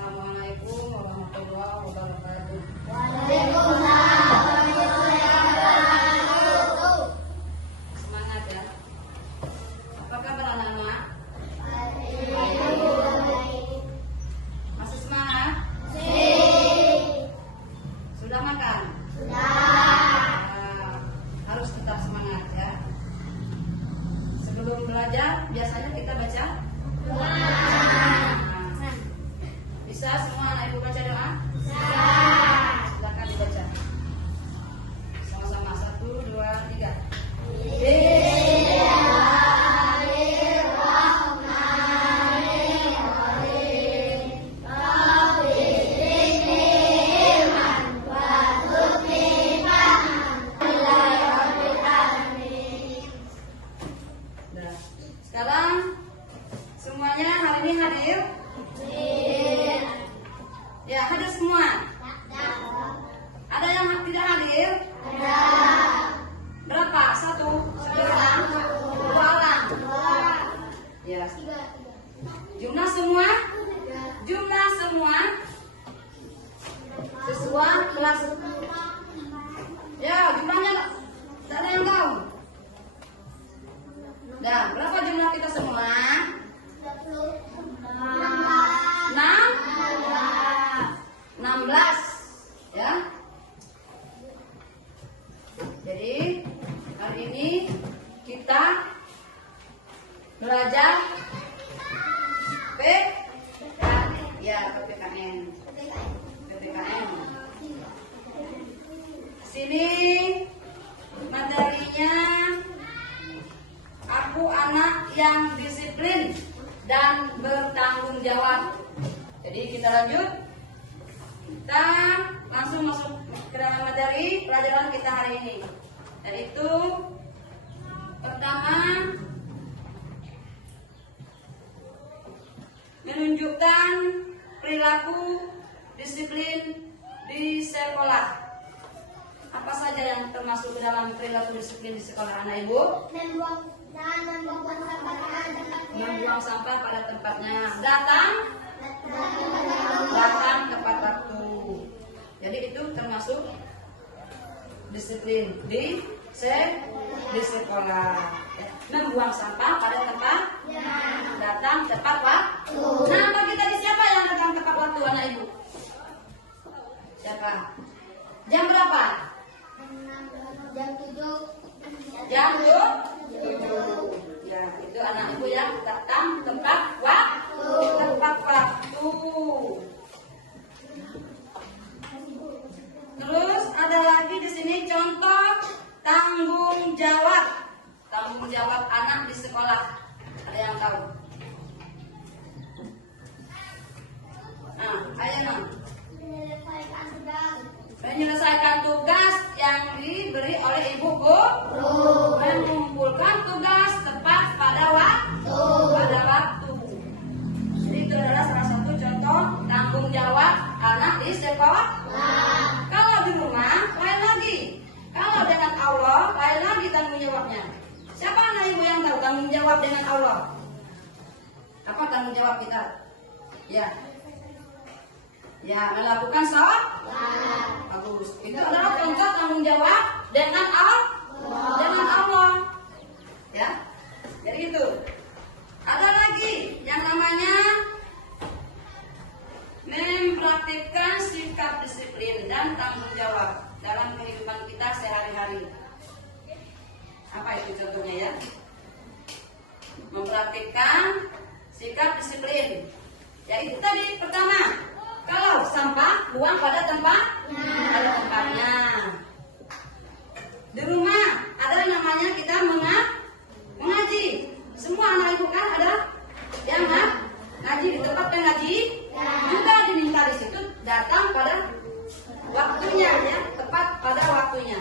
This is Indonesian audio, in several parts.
Assalamualaikum warahmatullahi wabarakatuh. Waalaikumsalam warahmatullahi wabarakatuh. Semangat ya. Apa kabar anak-anak? Masih semangat? Sudah makan? Nah, harus tetap semangat ya. Sebelum belajar biasanya kita baca doa. Bisa semua anak ibu baca doa? Silakan dibaca. Sama-sama 1, 2, 3. Nah, sekarang semuanya hari ini hadir? Ya, hadir semua. Ada yang tidak hadir? Berapa? 1, 9, 2 orang. Ya. Jumlah semua? Jumlah semua sesuai kelas. Ya, jumlahnya tidak ada yang tahu. Nah, berapa jumlah kita semua? 16 ya. Jadi hari ini kita belajar PPKN. Sini materinya aku anak yang disiplin dan bertanggung jawab. Jadi kita lanjut. Kita langsung masuk ke dalam materi pelajaran kita hari ini, yaitu pertama menunjukkan perilaku disiplin di sekolah. Apa saja yang termasuk ke dalam perilaku disiplin di sekolah anak ibu? Membuang sampah pada tempatnya. Datang tepat waktu. Jadi itu termasuk disiplin di sekolah. Membuang sampah pada tempat, datang tepat waktu. Nah, bagi tadi siapa yang datang tepat waktu anak ibu? Siapa? Jam berapa? Jam 7. Jam 7. Ya, itu anak ibu yang datang tepat waktu. Terus ada lagi di sini contoh tanggung jawab. Tanggung jawab anak di sekolah. Ada yang tahu? Nah, ayo non. Menyelesaikan tugas yang diberi oleh ibu guru. Mengumpulkan tugas tepat pada waktu. Jadi itu adalah salah satu contoh tanggung jawab anak di sekolah. Kalau di rumah lain lagi. Kalau dengan Allah lain lagi tanggung jawabnya. Siapa anak ibu yang tahu tanggung jawab dengan Allah? Apa tanggung jawab kita? Ya, melakukan sholat. Bagus. Itu adalah contoh tanggung jawab dengan Allah. Ya. Jadi itu. Ada lagi yang namanya mempraktikkan sikap disiplin dan tanggung jawab dalam kehidupan kita sehari-hari. Apa itu contohnya ya? Mempraktikkan sikap disiplin. Yaitu tadi pertama, kalau sampah buang pada tempatnya. Di rumah ada namanya kita mengaji. Semua anak ibu kan ada yang ngaji di tempat pengaji. Juga diminta di situ datang pada waktunya ya, tepat pada waktunya.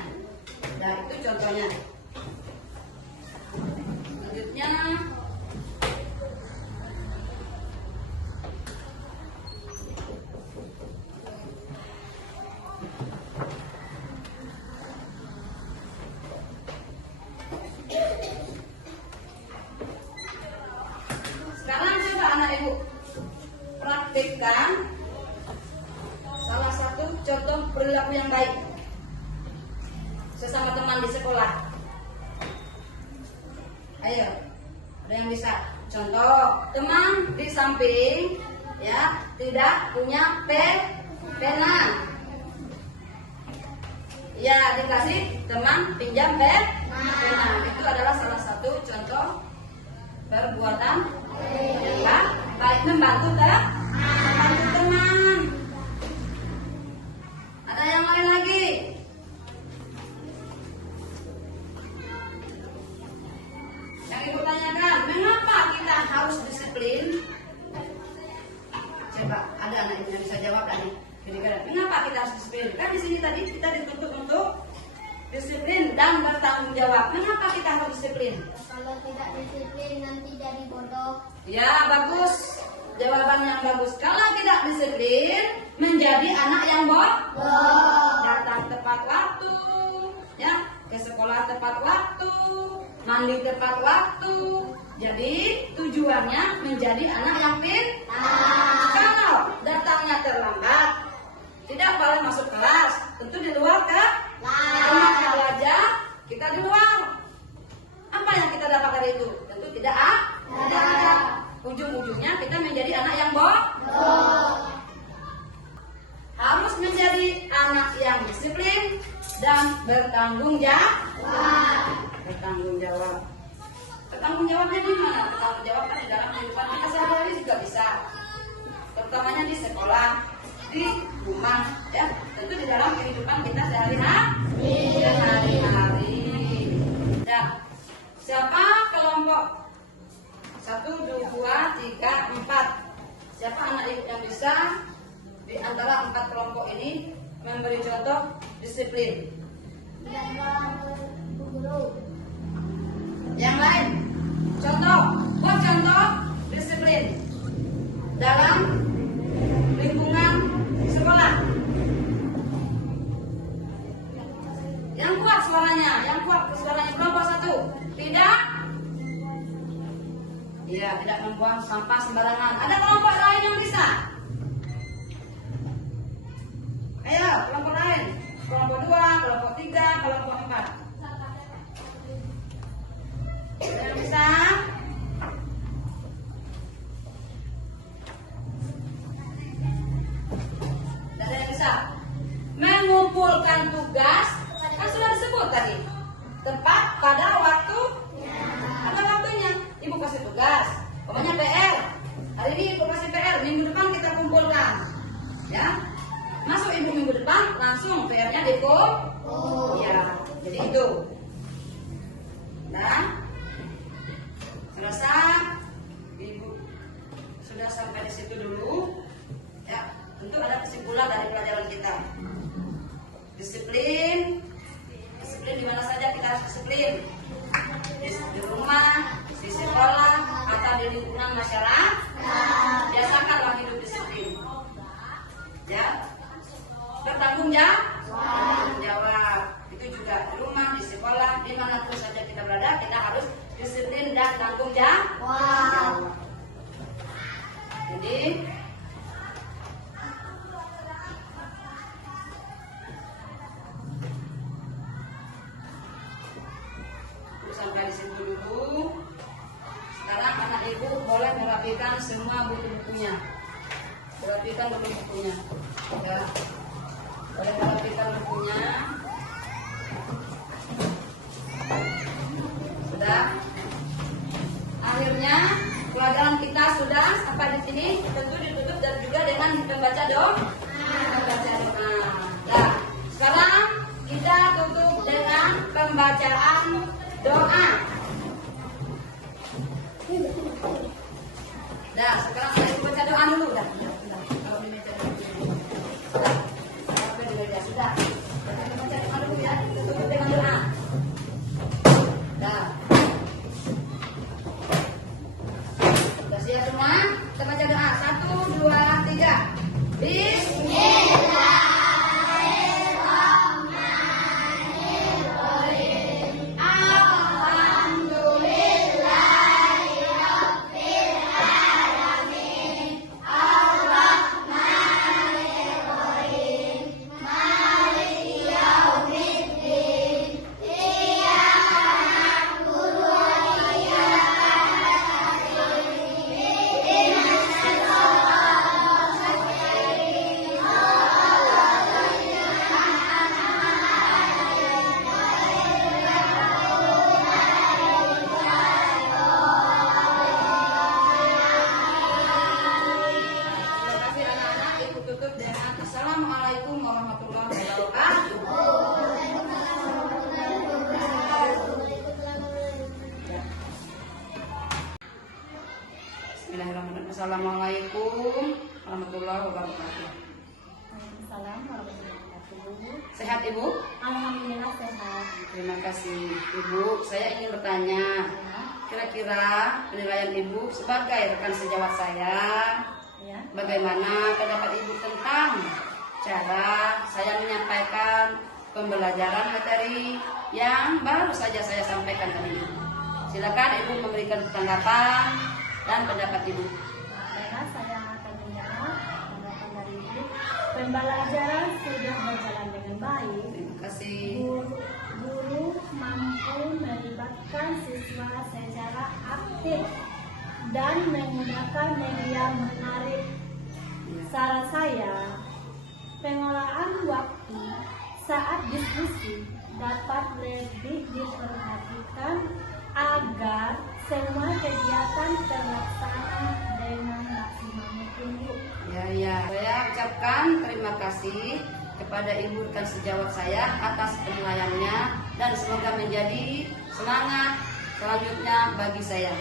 Nah, itu contohnya. Selanjutnya sekarang coba anak ibu praktikkan salah satu contoh perilaku yang baik sesama teman di sekolah. Ayo, ada yang bisa? Contoh, teman di samping ya tidak punya pena. Ya, dikasih teman pinjam pena. Itu adalah salah satu contoh perbuatan yang baik, membantu teman. Ada yang lain lagi? Yang ibu tanyakan, mengapa kita harus disiplin? Coba, ada anak ibu yang bisa jawab tadi. Mengapa kita harus disiplin? Kan di sini tadi kita dituntut untuk disiplin dan bertanggung jawab. Mengapa kita harus disiplin? Kalau tidak disiplin nanti jadi bodoh. Ya, bagus. Jawaban yang bagus. Kalau tidak disiplin, menjadi anak yang bodoh. Datang tepat waktu, ya, ke sekolah tepat waktu, mandi tepat waktu. Jadi tujuannya menjadi anak yang pintar. Kalau datangnya terlambat, tidak boleh masuk kelas. Tentu di luar rumah belajar, kita di luar. Apa yang kita dapat dari itu? Tentu tidak ada. Ujung-ujungnya kita menjadi anak yang bodoh. Harus menjadi anak yang disiplin dan bertanggung jawab. Bertanggung jawab. Bertanggung jawabnya di mana? Bertanggung jawab kan di dalam kehidupan kita sehari-hari juga bisa. Terutamanya di sekolah, di rumah, ya. Tentu di dalam kehidupan kita sehari-hari. Ya. Siapa kelompok 1, 2, 3, 4? Siapa anak ibu yang bisa di antara 4 kelompok ini memberi contoh disiplin? Guru. Yang lain, buat contoh disiplin dalam lingkungan sekolah. Yang kuat suaranya kelompok 1. Tidak membuang sampah sembarangan. Ada kelompok lain yang bisa? Ayo, kelompok lain. Kelompok 2, kelompok 3, kelompok 4. Yang bisa? Tidak ada yang bisa. Mengumpulkan tugas, kan sudah disebut tadi. Tepat pada waktu. Ada waktunya. Ibu kasih tugas. Pokoknya PR. Hari ini ibu kasih PR. Minggu depan kita kumpulkan. Ya. Masuk ibu minggu depan, langsung PR-nya dikumpul. Ya. Jadi itu. Nah. Selesai. Ibu sudah sampai di situ dulu. Ya. Tentu ada kesimpulan dari pelajaran kita. Disiplin di mana saja kita harus disiplin. Di rumah, di sekolah, atau di lingkungan masyarakat. Biasakanlah hidup disiplin. Ya. Bertanggung jawab. Itu juga di rumah, di sekolah, di mana pun saja kita berada, kita harus disiplin dan tanggung jawab. Jadi sampai di situ dulu. Sekarang anak ibu boleh merapikan semua buku-bukunya. Merapikan buku-bukunya. Ya. Boleh merapikan bukunya. Sudah. Akhirnya pelajaran kita sudah sampai di sini. Tentu ditutup dan juga dengan membaca doa. Nah, sekarang kita tutup dengan pembacaan doa. Nah, sekarang saya baca doa dulu dah. Kalau di meja dulu. Sampai di meja sudah. Kita baca doa dulu ya. Tutup dengan doa. Dah. Sudah siap semua? Kita baca doa. 1, 2, 3. Bis. Assalamualaikum warahmatullahi wabarakatuh. Waalaikumsalam warahmatullahi wabarakatuh. Sehat Ibu? Alhamdulillah sehat. Terima kasih Ibu. Saya ingin bertanya, kira-kira penilaian Ibu sebagai rekan sejawat saya, Ya. bagaimana pendapat Ibu tentang cara saya menyampaikan pembelajaran materi yang baru saja saya sampaikan tadi? Silakan Ibu memberikan tanggapan dan pendapat Ibu. Baiklah, saya akan menjawab tanggapan dari Ibu. Pembelajaran sudah berjalan dengan baik. Terima kasih. Guru mampu melibatkan siswa secara aktif dan menggunakan media menarik. Saran saya, pengolahan waktu saat diskusi dapat lebih diperhatikan agar semua kegiatan terlaksana dengan maksimal mungkin, Bu. Ya, saya ucapkan terima kasih kepada Ibu rekan sejawat saya atas penilaiannya dan semoga menjadi semangat selanjutnya bagi saya.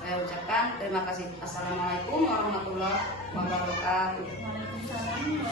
Saya ucapkan terima kasih. Assalamualaikum warahmatullahi wabarakatuh. Waalaikumsalam